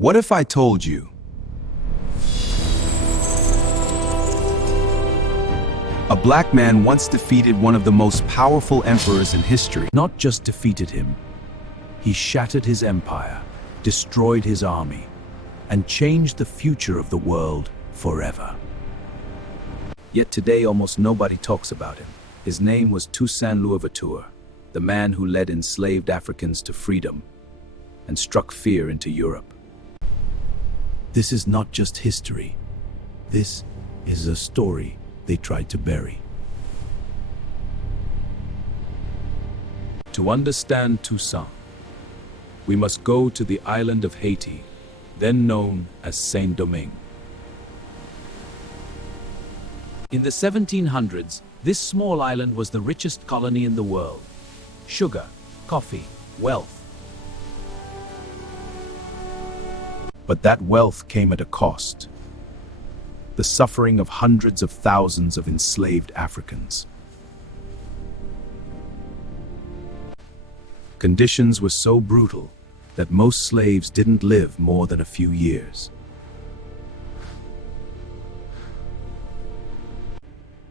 What if I told you a black man once defeated one of the most powerful emperors in history? Not just defeated him, he shattered his empire, destroyed his army, and changed the future of the world forever. Yet today almost nobody talks about him. His name was Toussaint Louverture, the man who led enslaved Africans to freedom and struck fear into Europe. This is not just history. This is a story they tried to bury. To understand Toussaint, we must go to the island of Haiti, then known as Saint-Domingue. In the 1700s, this small island was the richest colony in the world. Sugar, coffee, wealth. But that wealth came at a cost. The suffering of hundreds of thousands of enslaved Africans. Conditions were so brutal that most slaves didn't live more than a few years.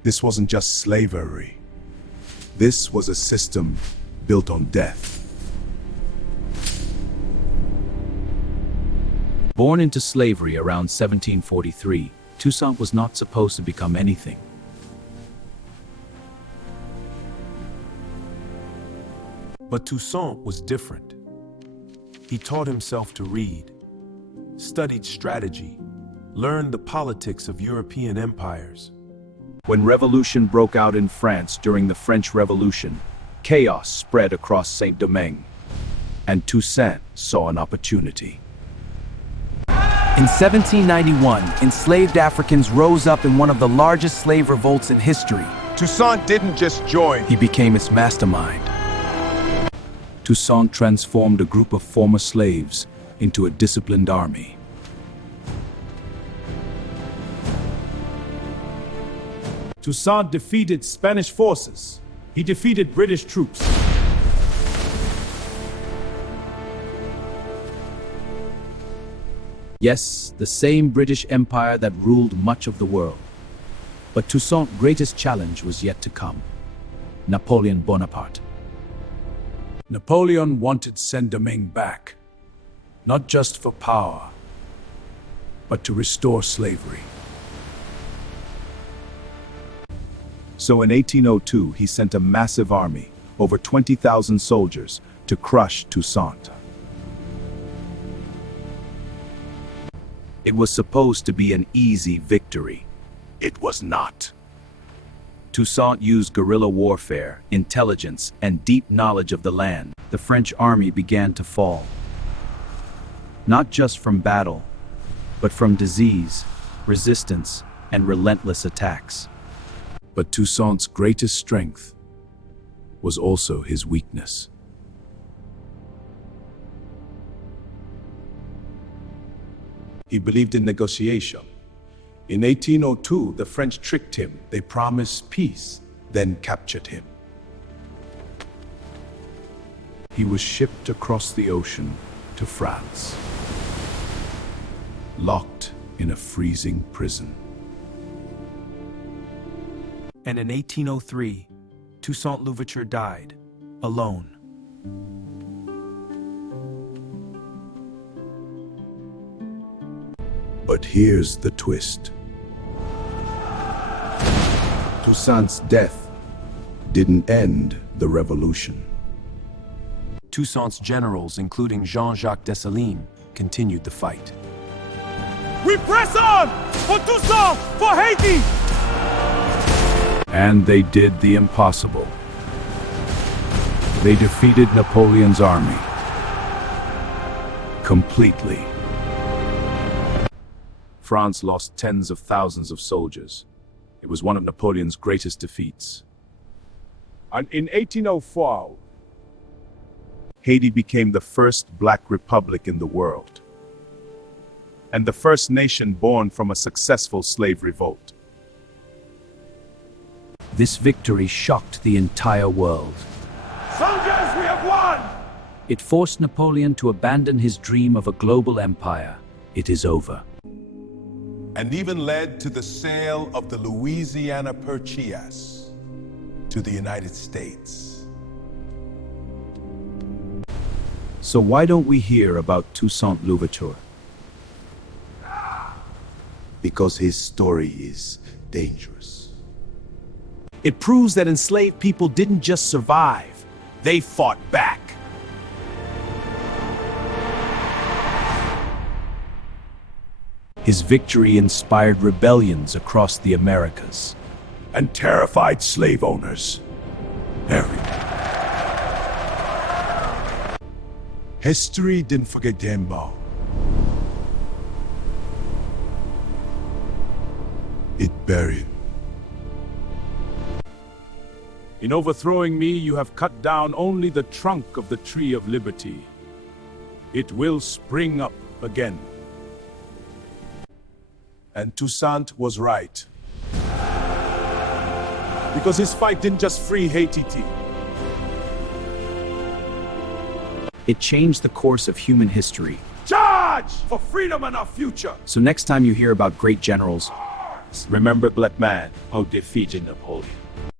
This wasn't just slavery. This was a system built on death. Born into slavery around 1743, Toussaint was not supposed to become anything. But Toussaint was different. He taught himself to read, studied strategy, learned the politics of European empires. When revolution broke out in France during the French Revolution, chaos spread across Saint-Domingue, and Toussaint saw an opportunity. In 1791, enslaved Africans rose up in one of the largest slave revolts in history. Toussaint didn't just join. He became its mastermind. Toussaint transformed a group of former slaves into a disciplined army. Toussaint defeated Spanish forces. He defeated British troops. Yes, the same British Empire that ruled much of the world. But Toussaint's greatest challenge was yet to come. Napoleon Bonaparte. Napoleon wanted Saint-Domingue back, not just for power, but to restore slavery. So in 1802, he sent a massive army, over 20,000 soldiers, to crush Toussaint. It was supposed to be an easy victory. It was not. Toussaint used guerrilla warfare, intelligence, and deep knowledge of the land. The French army began to fall. Not just from battle, but from disease, resistance, and relentless attacks. But Toussaint's greatest strength was also his weakness. He believed in negotiation. In 1802, the French tricked him. They promised peace, then captured him. He was shipped across the ocean to France, locked in a freezing prison. And in 1803, Toussaint Louverture died, alone. But here's the twist. Toussaint's death didn't end the revolution. Toussaint's generals, including Jean-Jacques Dessalines, continued the fight. We press on! For Toussaint! For Haiti! And they did the impossible. They defeated Napoleon's army completely. France lost tens of thousands of soldiers. It was one of Napoleon's greatest defeats. And in 1804, Haiti became the first black republic in the world, and the first nation born from a successful slave revolt. This victory shocked the entire world. Soldiers, we have won! It forced Napoleon to abandon his dream of a global empire. It is over. And even led to the sale of the Louisiana Purchase to the United States. So why don't we hear about Toussaint Louverture? Because his story is dangerous. It proves that enslaved people didn't just survive, they fought back. His victory inspired rebellions across the Americas. And terrified slave owners everywhere. History didn't forget Dembo. It buried. In overthrowing me, you have cut down only the trunk of the tree of liberty. It will spring up again. And Toussaint was right. Because his fight didn't just free Haiti. It changed the course of human history. Charge for freedom and our future. So next time you hear about great generals, Remember, black man, who defeated Napoleon.